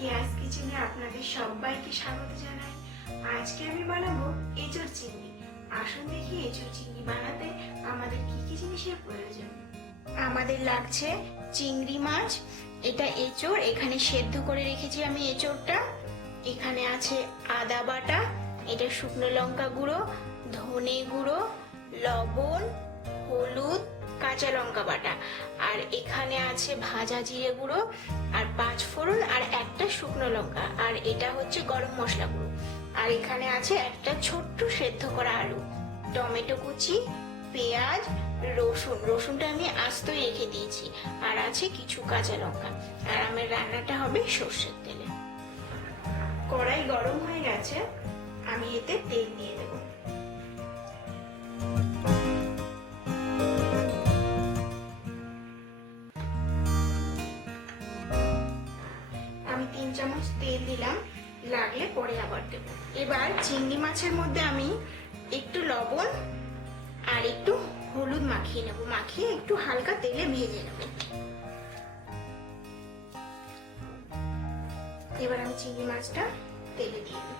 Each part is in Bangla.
কেয়াস কিচেনে আপনাদের সবাইকে স্বাগত জানাই। আজকে আমি বানাবো এঁচোড় চিংড়ি। আসুন দেখি এঁচোড় চিংড়ি বানাতে আমাদের কি কি জিনিসের প্রয়োজন। আমাদের লাগছে চিংড়ি মাছ, এটা এঁচোড়, এখানে সেদ্ধ করে রেখেছি আমি এঁচোড়টা। এখানে আছে আদা বাটা, এটা শুকনো লঙ্কা গুঁড়ো, ধনে গুঁড়ো, লবণ, হলুদ, কাঁচা লঙ্কা বাটা, আর এখানে আছে ভাজা জিরে গুঁড়ো আর 5 ফোড়ন আর একটা শুকনো লঙ্কা, আর এটা হচ্ছে গরম মশলা গুঁড়ো। আর এখানে আছে একটা ছোট্ট সেদ্ধ করা আলু, টমেটো কুচি, পেঁয়াজ, রসুনটা আমি আস্তই রেখে দিয়েছি, আর আছে কিছু কাঁচা লঙ্কা। আর আমার রান্নাটা হবে সর্ষের তেলে। কড়াই গরম হয়ে গেছে, আমি এতে তেল দিয়ে দেবো। আমি 3 চামচ তেল দিলাম, লাগলে পরে আবার দেব। এবার চিংড়ি মাছের মধ্যে আমি একটু লবণ আর একটু হলুদ মাখিয়ে নেব, মাখিয়ে একটু হালকা তেলে ভেজে নেব। এবার আমি চিংড়ি মাছটা তেলে দিয়ে দেব।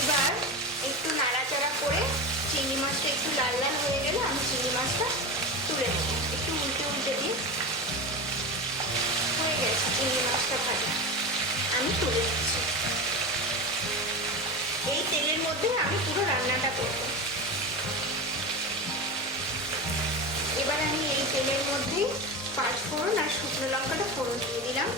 এবার একটু নাড়াচাড়া করে চিংড়ি মাছটা একটু লাল লাল হয়ে গেলে আমি চিংড়ি মাছটা তুলে নেব। একটু উল্টে উল্টে দিই। হয়ে গেছে চিংড়ি মাছটা ভাজা, আমি তুলে নিচ্ছি। এই তেলের মধ্যে আমি পুরো রান্নাটা করব। এবার আমি এই তেলের মধ্যেই 5 ফোড়ন আর শুকনো লঙ্কাটা ফোড়ন দিয়ে দিলাম।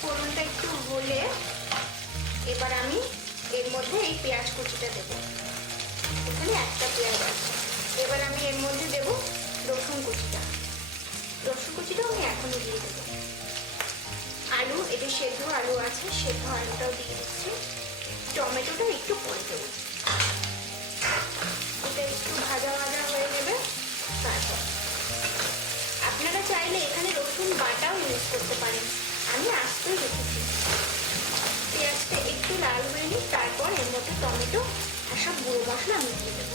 ফোড়নটা একটু গলে এবার আমি এর মধ্যে এই পেঁয়াজ কুচিটা দেব। এখানে একটা পেঁয়াজ আছে। এবার আমি এর মধ্যে দেব রসুন কুচিটাও আমি এখনই দিয়ে দেব। আলু, এটা সেদ্ধ আলু আছে, সেদ্ধ আলুটাও দিয়ে দিচ্ছি। টমেটোটা একটু পরে দেবো। এটা একটু ভাজা ভাজা হয়ে যাবে। তারপর আপনারা চাইলে এখানে রসুন বাটাও ইউজ করতে পারেন, আমি আস্তই রেখেছি। পেঁয়াজটা একটু লাল হয়ে নিই, তারপর এর মধ্যে টমেটো আর সব গুঁড়ো মশলা আমি দিয়ে দেবো।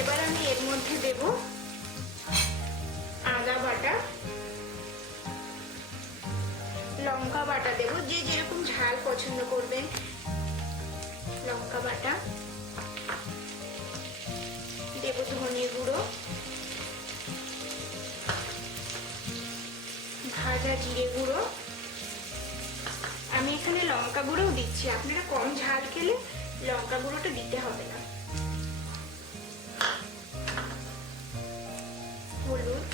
এবার আমি এর মধ্যে দেব আদা বাটা, লঙ্কা বাটা দেব, যে যেরকম ঝাল পছন্দ করবেন। লঙ্কা বাটা দেব, ধনে গুঁড়ো, ভাজা জিরে গুঁড়ো। আমি এখানে লঙ্কা গুঁড়োও দিচ্ছি, আপনারা কম ঝাল খেলে লঙ্কা গুঁড়োটা দিতে হবে না। হলুদ,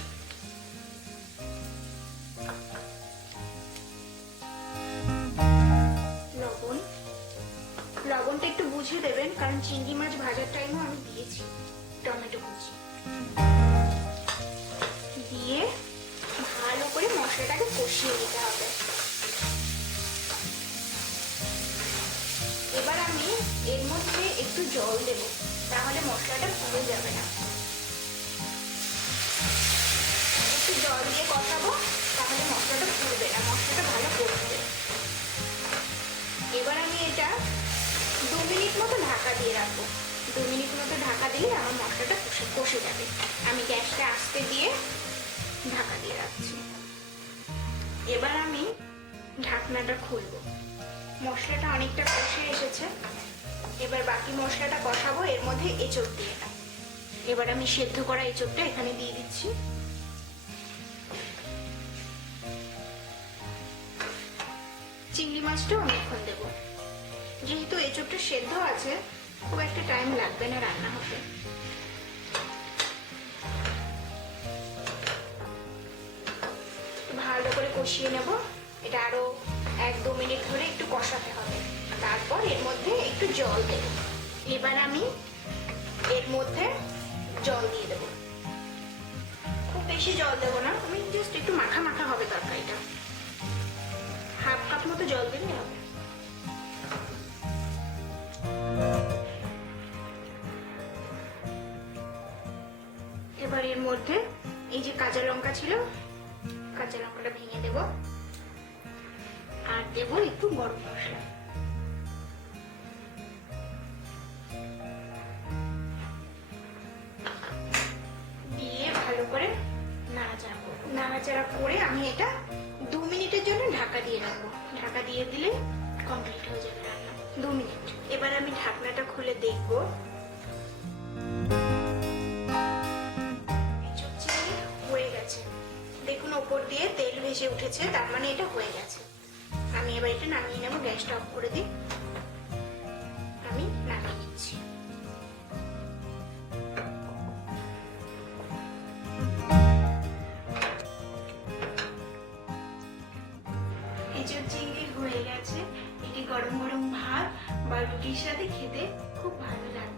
লবণটা একটু বুঝে দেবেন, কারণ চিংড়ি মাছ ভাজার টাইমও আমি দিয়েছি। টমেটো কুচি দিয়ে ভালো করে মশলাটাকে কষিয়ে নিতে হবে। এবার আমি এর মধ্যে একটু জল দেব, তাহলে মশলাটা পুড়ে যাবে না। একটু জল দিয়ে কষাবো, তাহলে মশলাটা পুড়বে না, মশলাটা ভালো কষবে। এবার আমি এটা 2 মিনিট মতো ঢাকা দিয়ে রাখবো। 2 মিনিট মতো ঢাকা দিলে আমার মশলাটা কষে যাবে। আমি গ্যাসটা আস্তে দিয়ে ঢাকা দিয়ে রাখছি। এবার আমি ঢাকনাটা খুলবো। মশলাটা অনেকটা কষে এসেছে। এবার বাকি মশলাটা কষাবো এর মধ্যে এঁচোড় দিয়ে। এবার আমি সেদ্ধ করা এঁচোড়টা এখানে দিয়ে দিচ্ছি। চিংড়ি মাছটাও অনেকক্ষণ দেবো, যেহেতু এঁচোড়টা সেদ্ধ আছে, খুব একটা টাইম লাগবে না রান্না হতে। ভালো করে কষিয়ে নেব। এটা আরো 1-2 মিনিট ধরে একটু কষাতে হবে। তারপর এর মধ্যে একটু জল দেব। এবার আমি এর মধ্যে জল দিয়ে দেব। খুব বেশি জল দেবো না, আমি জাস্ট একটু মাখা মাখা হবে তরকারিটা। 1/2 কাপ মতো জল দিলে হবে। এবার এর মধ্যে এই যে কাঁচা লঙ্কা ছিল, কাঁচা লঙ্কাটা ভেঙে দেব। আর দেবো একটু গরম মশলা। দিয়ে ভালো করে নাড়াচাড়া করে আমি এটা 2 মিনিটের জন্য ঢাকা দিয়ে রাখবো। ঢাকা দিয়ে দিলে কমপ্লিট হয়ে যাবে রান্না। 2 মিনিট। এবার আমি ঢাকনাটা খুলে দেখবো। এঁচোড় চিংড়ি হয়ে গেছে, দেখুন ওপর দিয়ে তেল ভেসে উঠেছে, তার মানে এটা হয়ে গেছে। আমি এবার এটা নামিয়ে নেবো, গ্যাসটা অফ করে দিই। আমি নামিয়ে নিচ্ছি। এঁচোড় চিংড়ি হয়ে গেছে। এটি গরম গরম ভাত বা রুটির সাথে খেতে খুব ভালো লাগে।